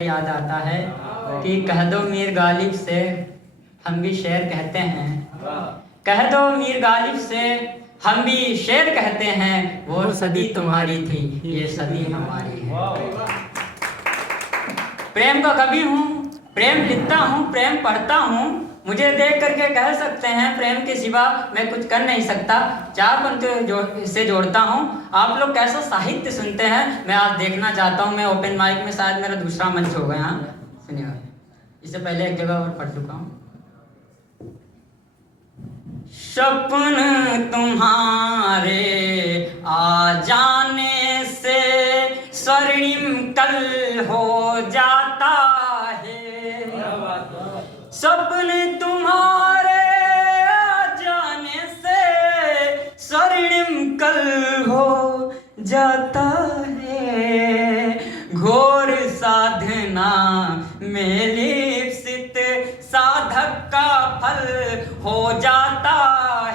याद आता है कि कह दो मीर गालिब से हम भी शेर कहते हैं। कह दो मीर गालिब से हम भी शेर कहते हैं। वो सदी तुम्हारी थी, ये सदी हमारी है। प्रेम का कवि हूँ, प्रेम लिखता हूँ, प्रेम पढ़ता हूँ। मुझे देख करके कह सकते हैं प्रेम के सिवा मैं कुछ कर नहीं सकता। चार पंक्तियों से जोड़ता हूँ। आप लोग कैसा साहित्य सुनते हैं मैं आज देखना चाहता हूँ। मैं ओपन माइक में शायद मेरा दूसरा मंच हो गया। सुनिए, इससे पहले एक जगह और पढ़ चुका हूँ। सपन तुम्हारे आ जाने से स्वर्णिम कल हो जाता है। सपने तुम्हारे आ जाने से स्वर्णिम कल हो जाता है। घोर साधना में लिप्सित साधक का फल हो जाता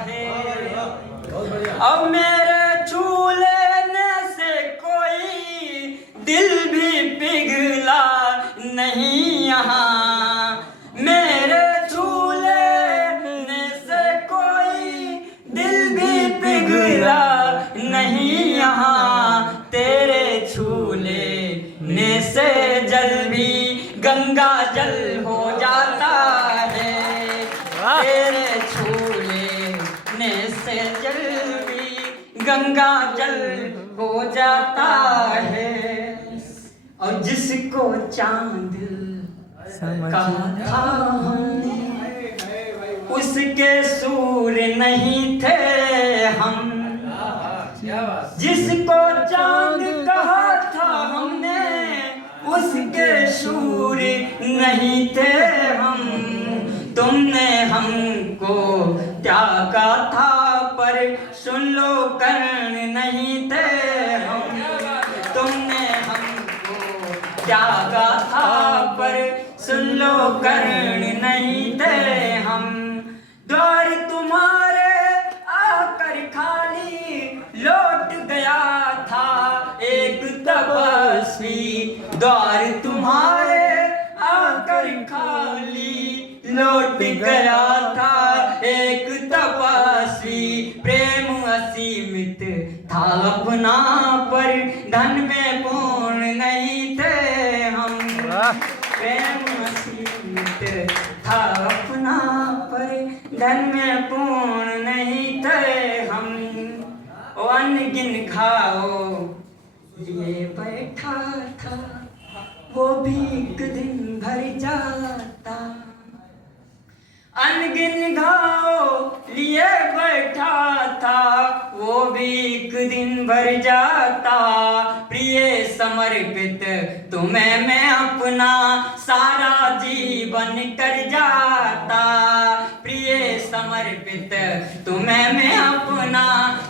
है। अब मेरे छू लेने से कोई दिल भी पिघला नहीं यहाँ। मेरे छू लेने से कोई दिल भी पिघला नहीं यहाँ। तेरे छू लेने से जल भी गंगा जल हो जाता है। तेरे छू लेने से जल भी गंगा जल हो जाता है। और जिसको चांद कहा था हमने उसके सूर नहीं थे हम। जिसको चांद कहा था हमने उसके सूर नहीं थे हम। तुमने हमको त्यागा था पर सुन लो कर्ण नहीं थे हम। तुमने हमको त्यागा था पर सुन लो कर्ण नहीं थे हम। द्वार तुम्हारे आकर खाली लौट गया था एक तपस्वी। द्वार तुम्हारे आकर खाली लौट गया था एक तपस्वी। प्रेम असीमित था अपना पर धन में पूर्ण नहीं थे हम। प्रेम असीमित था अपना पर धन में पूर्ण नहीं थे हम। ओ अन्न गिन खाओ लिए बैठा था वो भी एक दिन भर जाता। अनगिन घाव लिए बैठा था वो भी एक दिन भर जाता। प्रिय समर्पित तुम्हें मैं अपना सारा जीवन कर जाता। प्रिय समर्पित तुम्हें मैं अपना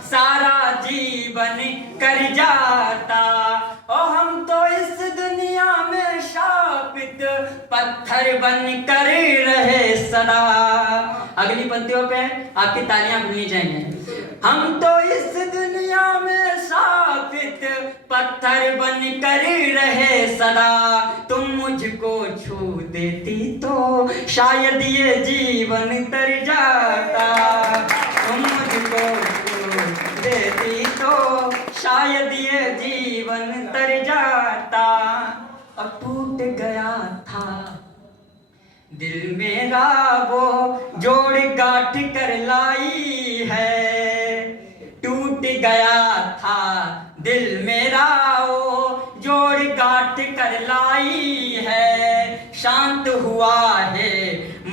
सारा जीवन कर जाता। ओ हम तो इस दुनिया में शापित पत्थर बन कर रहे सदा। अगली पंक्तियों पे आपकी तालियां मिलनी चाहिए। हम तो इस दुनिया में शापित पत्थर बन कर रहे सदा। तुम मुझको छू देती तो शायद ये जीवन तर जाता। तुम मुझको छू देती तो शायद ये जीवन तर जाता। अब टूट गया था दिल मेरा वो जोड़ गांठ कर लाई है। टूट गया था दिल मेरा वो जोड़ गांठ कर लाई है। शांत हुआ है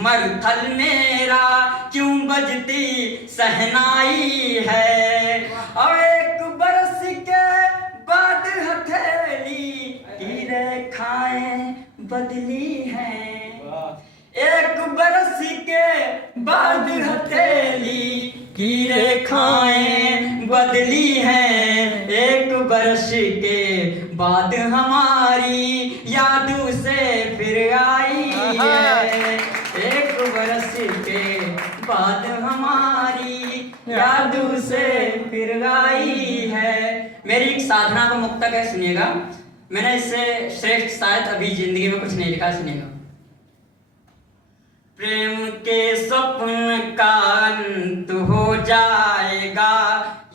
मरुथल मेरा क्यों बजती सहनाई है। और एक बरस के बाद हथेली की रेखाएं बदली हैं। एक बरस के बाद हथेली की रेखाएं बदली हैं। एक बरस के बाद हमारी याद से फिर आई है। एक बरस के बाद हमारी याद से फिर आई है। मेरी एक साधना का मुक्तक है, सुनिएगा। मैंने इससे श्रेष्ठ शायद अभी जिंदगी में कुछ नहीं लिखा। सुनेगा। प्रेम के स्वप्न का अंत हो जाएगा,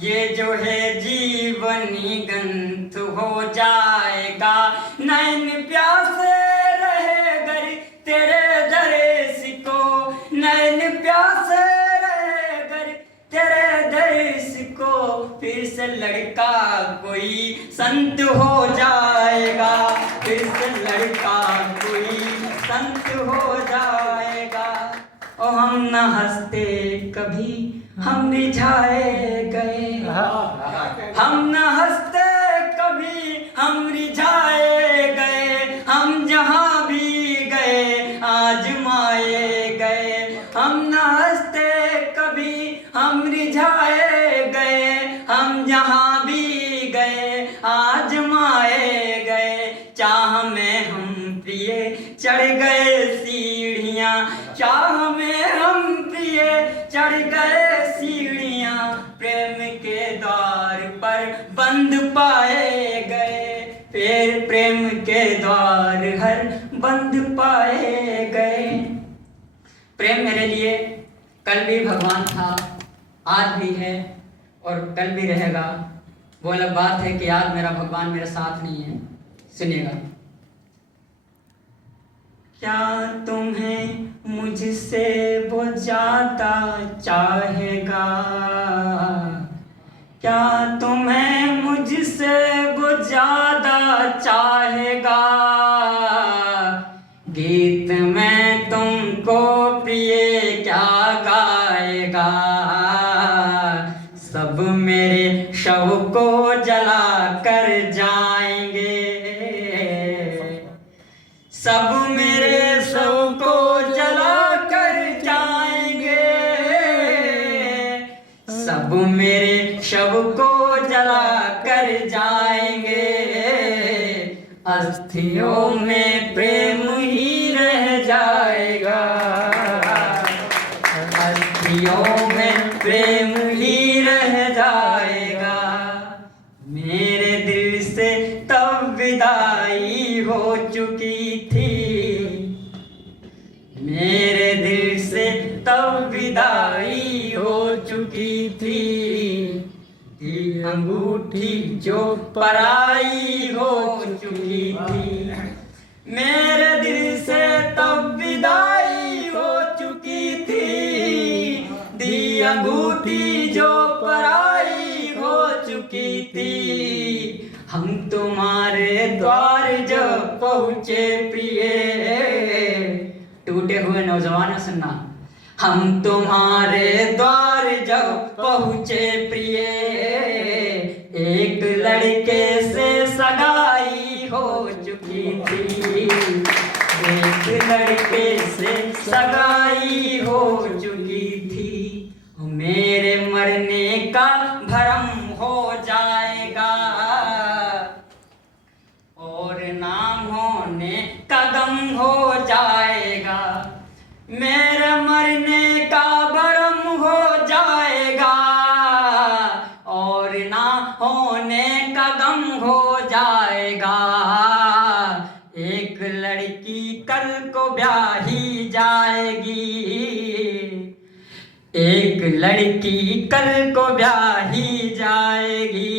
ये जो है जीवनी गंत हो जाएगा। नैन प्यासे रहे गर तेरे दर्श को, नैन प्यासे रहे गर तेरे दर्श को, फिर से लड़का कोई संत हो जाएगा, फिर से लड़का कोई संत हो जाएगा। ओ हम न हंसते कभी हम रिझाए गए, हम न हंसते कभी हम रिझाए गए, हम जहाँ भी गए आजमाए गए। हम न हंसते कभी हम रिझाए गए, हम जहाँ भी गए आजमाए गए। चाह में हम प्रिय चढ़ गए सीढ़ियाँ, चाह में हम प्रिय चढ़ गए सीढ़ियाँ, प्रेम के द्वार पर बंद पाए गए, फिर प्रेम के द्वार हर बंद पाए गए। प्रेम मेरे लिए कल भी भगवान था, आज भी है और कल भी रहेगा। वो अलग बात है कि आज मेरा भगवान मेरे साथ नहीं है। सुनिएगा। क्या तुम्हें मुझसे वो ज्यादा चाहेगा, क्या तुम्हें मुझसे वो ज्यादा चाहेगा। गीत में तुमको प्रिय क्या गाएगा, सब मेरे शव को जला कर जाएंगे, सब मेरे शव को जला कर जाएंगे, सब मेरे शव को जला कर जाएंगे। अस्थियों में प्रेम ही रह जाएगा, अस्थियों में प्रेम ही रह जाएगा। मेरे दिल से तब विदाई हो चुकी थी, मेरे दिल से तब विदाई हो चुकी थी। अंगूठी जो पराई हो चुकी थी, मेरे दिल से तब विदाई हो चुकी थी। दी अंगूठी जो पराई हो चुकी थी। हम तुम्हारे द्वार जब पहुँचे प्रिय, टूटे हुए नौजवान सुनना। हम तुम्हारे द्वार जब पहुँचे प्रिय, एक लड़के से सगाई हो चुकी थी, एक लड़के से सगाई हो चुकी थी। मेरे मरने का भरम हो जाएगा और नाम होने का गम हो जाएगा। मेरे मरने का भरम हो जाएगा और ना होने का गम हो जाएगा। एक लड़की कल को ब्याही जाएगी, एक लड़की कल को ब्याही जाएगी।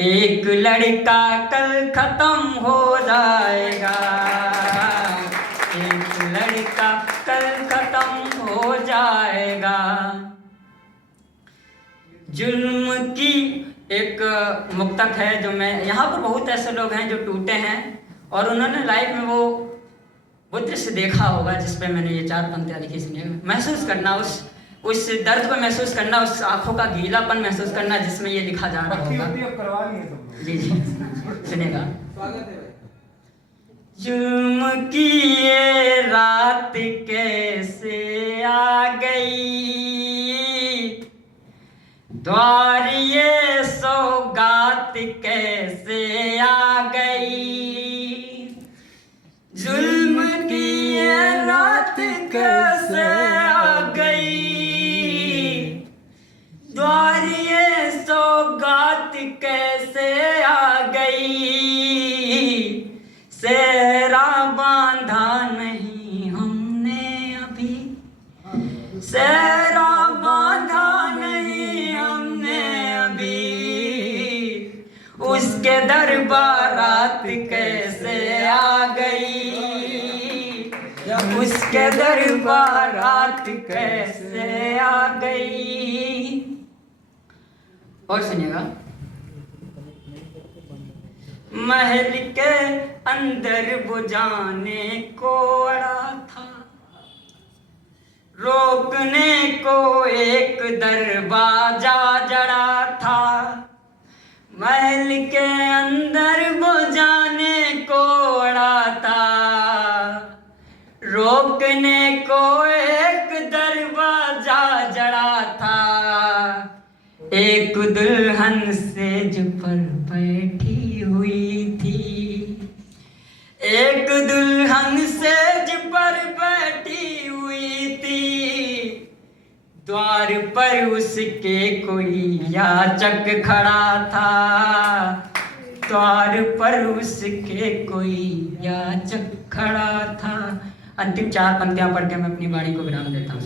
एक लड़का कल खत्म हो जाएगा, एक लड़का कल खत्म हो जाएगा। जुल्म की एक मुक्तक है जो मैं यहाँ पर बहुत ऐसे लोग हैं जो टूटे हैं और उन्होंने लाइफ में वो दृश्य देखा होगा जिस पे मैंने ये 4 पंक्तियाँ लिखी। सुनिए। महसूस करना उस दर्द को महसूस करना, उस आंखों का गीलापन महसूस करना जिसमें ये लिखा जा रहा होगा। जी जी सुनिएगा। जुल्म की ये रात कैसे आ गई, द्वार ये सौगात कैसे आ गई। जुल्म की ये रात कैसे आ गई, द्वार ये सौगात कैसे आ गई। सेहरा बांधा नहीं हमने अभी, सेहरा बांधा नहीं हमने अभी, उसके दरबारात कैसे आ गई, उसके दरबारात कैसे आ गई। और सुनिएगा। महल के अंदर बुझाने को अड़ा था, रोकने को एक दरवाजा जड़ा था। महल के अंदर बुझाने को अड़ा था, रोकने को एक दरवाजा जड़ा था। एक दुल्हन सेज पर बैठी हुई थी, एक दुल्हन सेज पर बैठी हुई थी। द्वार पर उसके कोई याचक खड़ा था, द्वार पर उसके कोई याचक खड़ा था। अंतिम 4 पंक्तियां पढ़ के मैं अपनी वाणी को विराम देता हूँ।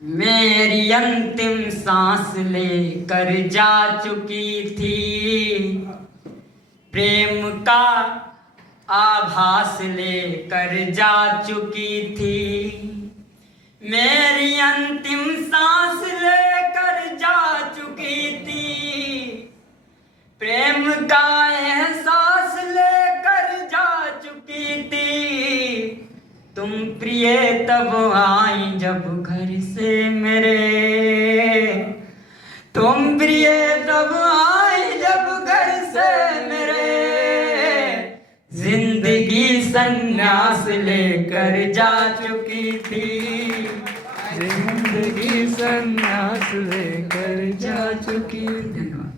मेरी अंतिम सांस लेकर जा चुकी थी, प्रेम का आभास लेकर जा चुकी थी। मेरी अंतिम सांस लेकर जा चुकी थी, प्रेम का एहसास लेकर जा चुकी थी। तुम प्रिय तब आई जब घर से मेरे, तुम प्रिय तब आई जब घर से मेरे। जिंदगी संन्यास लेकर जा चुकी थी, जिंदगी संन्यास लेकर जा चुकी थी। धन्यवाद।